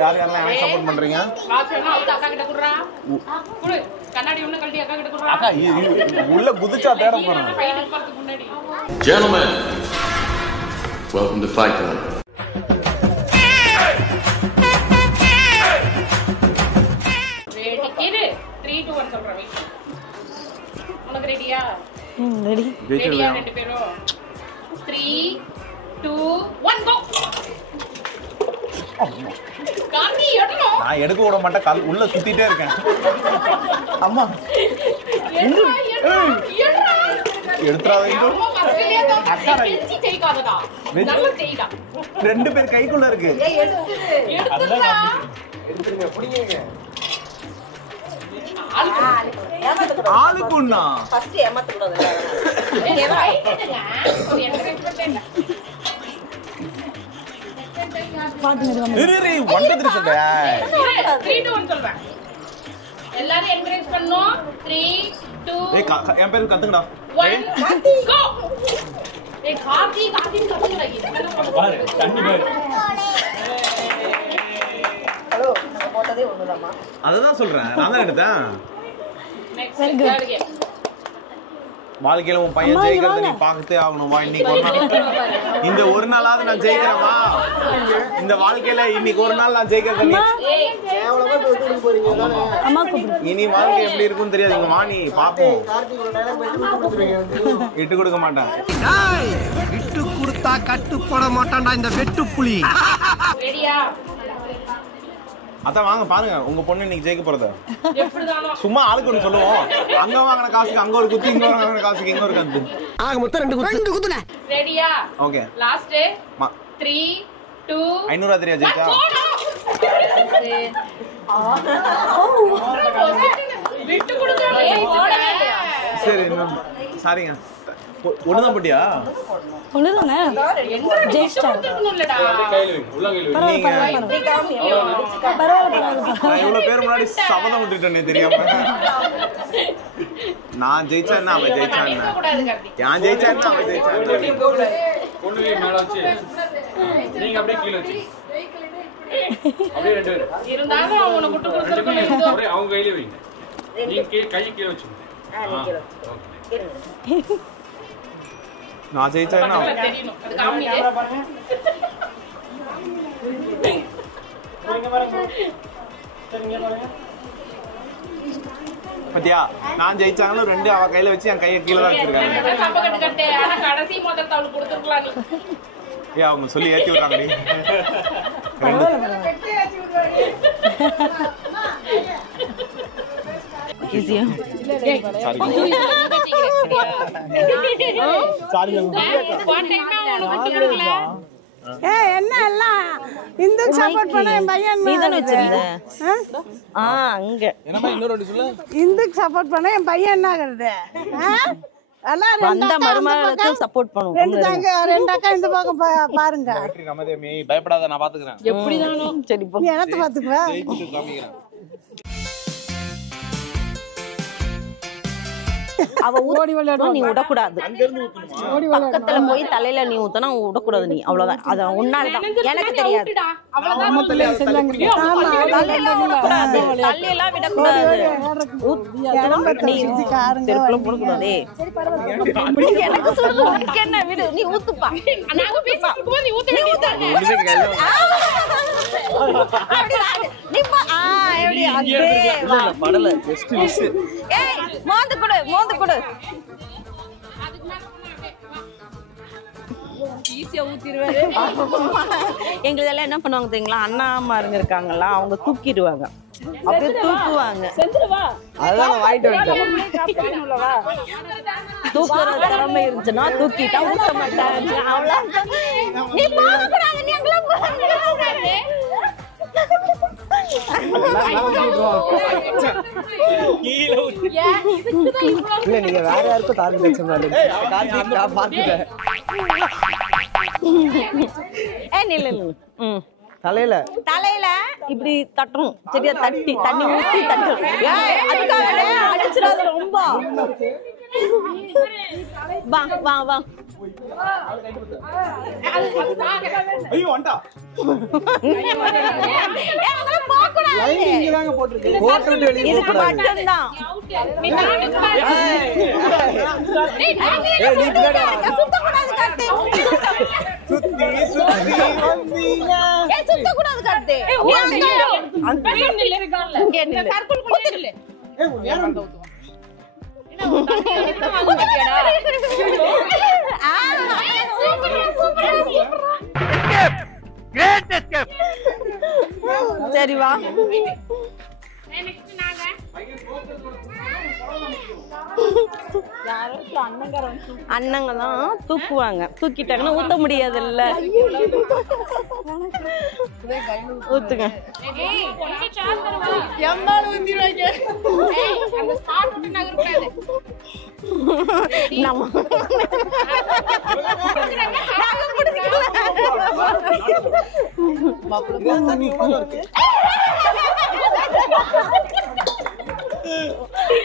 யார் யாரெல்லாம் எனக்கு சப்போர்ட் பண்றீங்க? அக்கா கிட்ட குடுறா. குடு. கண்ணாடி ஒண்ணு கழட்டி அக்கா கிட்ட குடுறா. அக்கா உள்ள குதிச்சா தேட போறேன். Gentlemen, welcome to Fight Club. Ready. 3 2 1 சொல்றேன். உனக்கு ரெடியா? ரெடி. ரெடியா ரெண்டு பேரும்? 3 2 1 கோ. காந்தி எடுறோ. நான் எடுக்க விட மாட்டேன், உள்ள சுத்திட்டே இருக்கேன். அம்மா எடுத்துறாதீங்க. அக்கா வெச்சி ஜெயிக்காதடா. நல்ல ஜெயிடா. ரெண்டு பேர் கைக்குள்ள இருக்கு. எடுத்துடா. எடுத்துங்க, புடிங்க. ஆளுக்குன்னா ஃபர்ஸ்ட் ஏமாத்த கூடாதுல. ஒரு என்கரேஜ்மென்ட் இரு 1 2 3 சொல்றேன். 3 2 1 சொல்றேன். எல்லாரும் என்கரேஜ் பண்ணனும். 3 2 என் பேருக்கு கத்துங்கடா. 1 கோ. ஏய் கார்த்தி கத்துங்கடா. இது பாரு தண்ணி பாரு. ஹலோ நம்ம போட்டதே ஒண்ணுதாமா. அததான் சொல்றேன், நான் தான் எடுத்தேன். Next third game. வாழ்க்கையில உன் பையன் ஜெயிக்கிறத நீ பார்க்கவே ஆகணும். இன்னைக்கு ஒரு நாள், இந்த ஒரு நாளாவது நான் ஜெயிக்கிறேமா? இந்த வாழ்க்கையில இன்னைக்கு ஒரு நாள் நான் ஜெயிக்கிறேன். கேவலமா போய் விட்டு போறீங்க தானே. அம்மா கூப்பிடு. இனி வாழ்க்கை எப்படி இருக்கும்னு தெரியாது. இங்க வாணி பாப்போம். கார்த்திக் டயலாக் போய் கொடுத்துறீங்க. விட்டு கொடுக்க மாட்டேன். விட்டு கொடுத்தா கட்டு போட மாட்டான்டா இந்த வெட்டு புலி. ரெடியா? அதான் வாங்க பாருங்க, உங்க பொண்ணு இன்னைக்கு ஜெயிக்க போறத. எப்படிதானோ சும்மா ஆளுக்கு ஒண்ணு சொல்லுவோம். அங்க வாங்கின காசுக்கு அங்க ஒரு குத்து, இங்க வாங்கின காசுக்கு இங்க ஒரு கத்து. ஆக மொத்தம் ரெண்டு குத்துனே. ரெடியா? ஓகே லாஸ்ட் 3 2 500 தெரியா ஜெயிச்சா? விட்டு கொடுங்க. சரி சாரிங்க. ஒண்ணுதான் போட்டியா? ஒண்ணுதானே. ஜெயிச்சிட்டா. நீங்க நான் இவ்வளவு பேர் முன்னாடி சபதம் விட்டுட்டேனே தெரியாம. நான் ஜெயிச்சா என்ன, அவன் ஜெயிச்சா என்ன? நான் ஜெயிச்சா என்ன, அவன் ஜெயிச்சா என்ன? பொண்ணு மேல வச்சு நீங்க அப்படியே கீழ வச்சு அப்படியே ரெண்டு பேரும் இருந்தாலும் அவனை குட்டு கொடுத்துறோம். அப்படியே அவங்க கையில வைங்க. நீங்க கை கீழ வச்சு. நான் ஜெயிச்சா என்ன, அவன் தெரியணும். அது காமினே. பத்தியா? நான் ஜெயிச்சாங்களும் ரெண்டு அவ கையில வச்சு என் கையை கீழே தான் வச்சிருக்காங்க. சப்ப கட்டு கட்டு. ஆனா கடைசி முதல்ல அவளுக்கு கொடுத்துருக்கலாம் நீ. ஏன் அவங்க சொல்லி ஏத்தி விடுறாங்க நீ? ஈஸியா. என்ன எல்லாம் இந்துக்கு சப்போர்ட் பண்ண என் பையன் நீதானே வச்சிருந்த. அங்க என்னமா இன்னொரு வாட்டி சொல்லு. இந்துக்கு சப்போர்ட் பண்ண என் பையன் என்ன ஆகுறது? வந்த மருமகளுக்கு சப்போர்ட் பண்ணுவோம். ரெண்டு அக்கா இந்த பக்கம் பாருங்க. பயப்படாத, நான் பாத்துக்கிறேன். எப்படிதானோ சரி போ. நீ என்னத்த பாத்துக்குவ? ஜெயிச்சுட்டு காமிக்கிறேன். அவ ஓடி விளையாடுவா, நீ விடக்கூடாது. பக்கத்துல போய் தலையில நீ ஊத்தனா விடக்கூடாது நீ. அவ்வளவுதான். அது உன்னால தான். எனக்கு தெரியாது. தள்ளி எல்லாம் விடக்கூடாது. தெருக்குள்ள போடக்கூடாது. எனக்கு சொல்லு, உனக்கு என்ன விடு, நீ ஊத்துப்பா. நாங்க பேசிட்டு இருக்கும்போது நீ ஊத்த வேண்டியதானே. படல ஜஸ்ட் மிஸ். ஏய் மோந்து கொடு, மோந்து கொடு. ஈஸியா ஊத்திடுவாரு. எங்களெல்லாம் என்ன பண்ணுவாங்க தெரியுங்களா? அண்ணாமாருங்க இருக்காங்கல்ல, அவங்க தூக்கிடுவாங்க. அப்படியே தூக்குவாங்க. அதெல்லாம் வாங்கிட்டு வந்துட்டேன். தூக்குற திறமை இருந்துச்சுன்னா தூக்கிட்டா ஊத்த மாட்டாங்க. அவ்வளவு நீ போகக்கூடாது. நீ அங்கெல்லாம் போகக்கூடாது. இல்ல நீங்க வேற யாருக்கும் டார்கெட் வச்சிருந்தாலும் கார்த்திக் நான் பாத்துட்டேன். நில்லு. தலையில இப்படி தட்டணும். சரியா? தட்டி தண்ணி ஊத்தி தட்டணும். அதுக்காக அடிச்சிடாத ரொம்ப. வா வா வா. ஐயோ வண்டா இதுக்கு மட்டும்தான். சுத்தக்கூடாது கட்டு. சுத்தக்கூடாது கட்டு. சரி வா. அண்ணங்க தான் தூக்குவாங்க. தூக்கிட்டாங்கன்னா ஊத்த முடியாதுல்ல. ஊத்துங்க.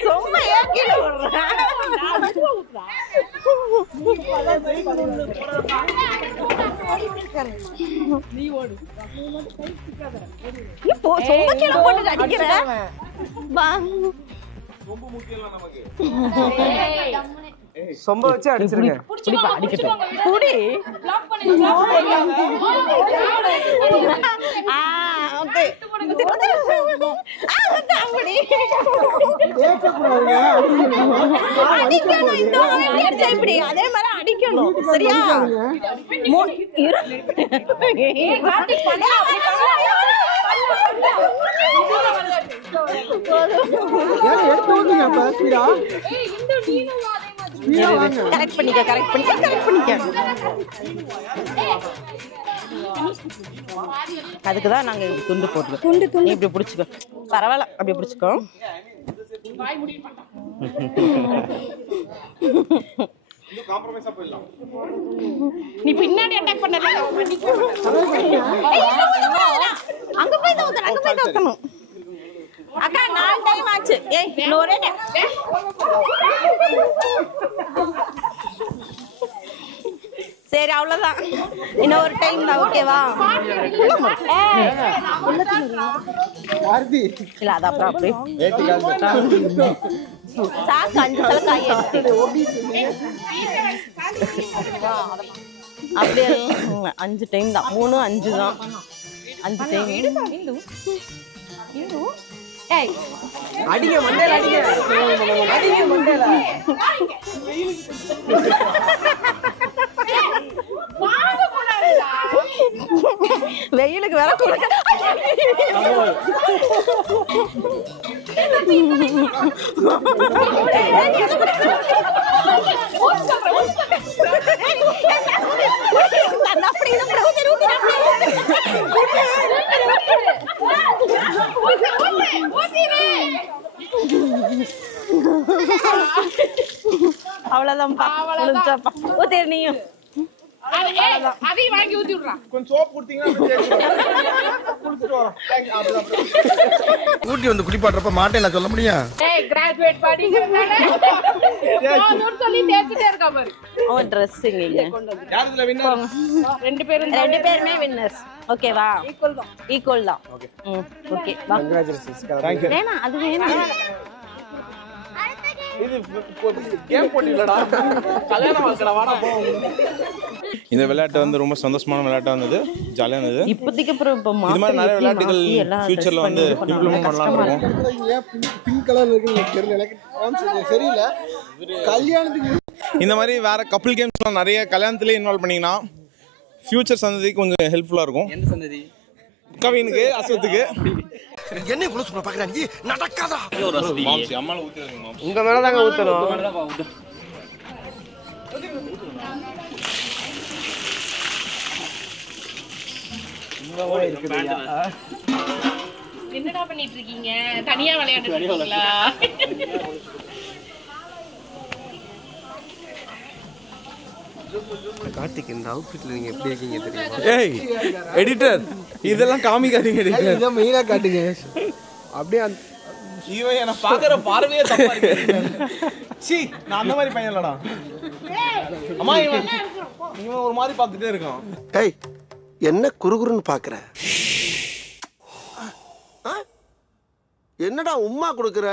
சும்மா ஏக்கிட்டு இப்போ சொம்ப கீழே போட்டு அடிக்கிற. சொம்ப வச்சு அடிச்சிருங்க. குடி. அதே மாதிரி அடிக்கணும். சரியா? கரெக்ட் பண்ணிக்க. அதுக்குதான் நாங்க துண்டு போட்டுக்கோம். நீ இப்படி பிடிச்சிக்கோ. பரவாயில்ல, அப்படி பிடிச்சிக்கோ. நீ பின்னாடி அட்டாக் பண்ணல. அங்க போய் தூக்கணும். அக்கா 4 டைம் ஆச்சு. ஏய் இன்னொரு சரி அவ்வளவுதான். இன்னொரு டைம் தான். ஓகேவா? இல்ல அது அப்புறம் அப்படியே சாக்கு 5 சல காய் எடுத்து அப்படியே 5 டைம் தான். 3 5 தான். 5 டைம். அடிங்க மண்டையில அடிங்க மண்டையில. வெயிலுக்கு வேற கொடுக்க. அவ்வளவுதான். ஊத்திரு நீயும். அதையும் வாங்கி ஊத்தி விடுறா. கொஞ்சம் சோப் கொடுத்தீங்கன்னா ஊட்டி வந்து குளிப்பாட்டுறப்ப மாட்டேன் நான் சொல்ல முடியும். ஏய் கிராஜுவேட் படிக்கிறனால நான் சொல்லி தேத்திட்டே இருக்கா பாரு. அவன் ட்ரெஸ்ஸிங் இல்ல. யாருல வின்னர்? ரெண்டு பேருமே வின்னர்ஸ். ஓகேவா? ஈக்குவல் தான். ஓகே வா. கங்க்ராச்சுலேஷன்ஸ். Thank you. வேணா அது வேணா. இது கேம் போட்டிலடா. கல்யாண வாழ்க்கடா வாடா போ. இந்த விளையாட்டு வந்து ரொம்ப சந்தோஷமான விளையாட்டா இருந்தது. ஜாலியா இருந்தது. இப்போதைக்கு அப்புறம் இப்ப இது மாதிரி நிறைய விளையாட்டுகள் ஃபியூச்சர்ல வந்து இம்ப்ளிமென்ட் பண்ணலாம் இருக்கோம். ஏன் பிங்க் கலர்ல இருக்கு எனக்கு தெரியல. எனக்கு சரியில்லை. கல்யாணத்துக்கு இந்த மாதிரி வேற கப்பிள் கேம்ஸ்லாம் நிறைய கல்யாணத்திலே இன்வால்வ் பண்ணீங்கன்னா ஃபியூச்சர் சந்ததிக்கு கொஞ்சம் ஹெல்ப்ஃபுல்லா இருக்கும். எந்த சந்ததி? கவினுக்கு, அசத்துக்கு. என்ன இவ்வளவு சொல்ல பாக்குறாங்க? நடக்காதா? அம்மால ஊத்திடுங்க. உங்க மேல தாங்க ஊத்தணும். என்னடா பண்ணிட்டு இருக்கீங்க? தனியா விளையாடிட்டு இருக்கீங்களா? கார்த்திக் இந்த அவுட்ஃபிட்ல நீங்க எப்படி இருக்கீங்க தெரியுமா? ஏய் எடிட்டர் இதெல்லாம் காமிக்காதீங்க எடிட்டர். இத மெயினா காட்டுங்க. அப்படியே இவன் என்ன பாக்குற பார்வையே தப்பா இருக்கு. சீ நான் அந்த மாதிரி பையன் இல்லடா. அம்மா இவன் ஒரு மாதிரி பார்த்துட்டே இருக்கான். ஏய் என்ன குறுகுறுன்னு பாக்குற? என்னடா உம்மா கொடுக்குற?